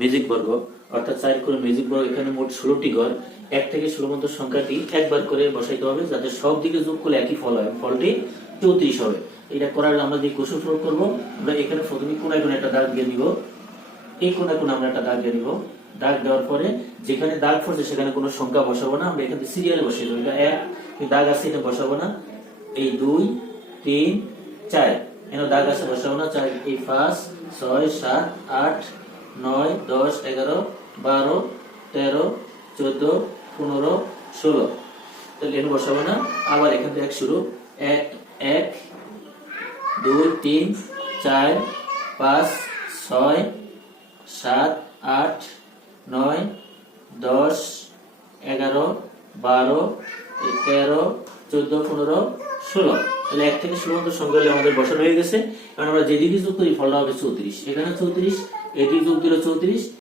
Magic বর্গ, অর্থাৎ 4 করে ম্যাজিক বর্গ। এখানে মোট 16টি ঘর। 1 থেকে 16 পর্যন্ত সংখ্যাটি একবার করে বসাইতে হবে, যাতে সব দিকে যোগ করলে একই ফল হয়, ফলটি 34 হবে। এটা করার আমরা যে কৌশল প্রয়োগ করবো, আমরা এখানে প্রথমে কোনায় কোনায় একটা দাগ দিয়ে নিব। এই কোনায় কোনায় আমরা একটা দাগ দিয়ে নিব। দাগ দেওয়ার পরে যেখানে দাগ পড়ছে সেখানে কোনো সংখ্যা বসাবো না, আমরা এখানে সিরিয়ালে বসিয়ে দেবো। এটা 1 দাগ আছে, এটা বসাবো না। এই 2 3 4 এখানে দাগ আছে, বসাবো না। 4 এই 5 6 7 8 9 10 11 12 13 14 15 16, তাহলে এখানে বসাবো না। আবার এখান থেকে এক শুরু, 1 1 2 3 4 5 6 7 8 9 10 11 12 13 14 15 16, তাহলে 1 থেকে 16 পর্যন্ত সংখ্যা আমাদের বসানো হয়ে গেছে। কারণ আমরা যেদিকে যোগ করি ফলটা হবে 34। এখানে 34, এটি যোগ দিলে 34।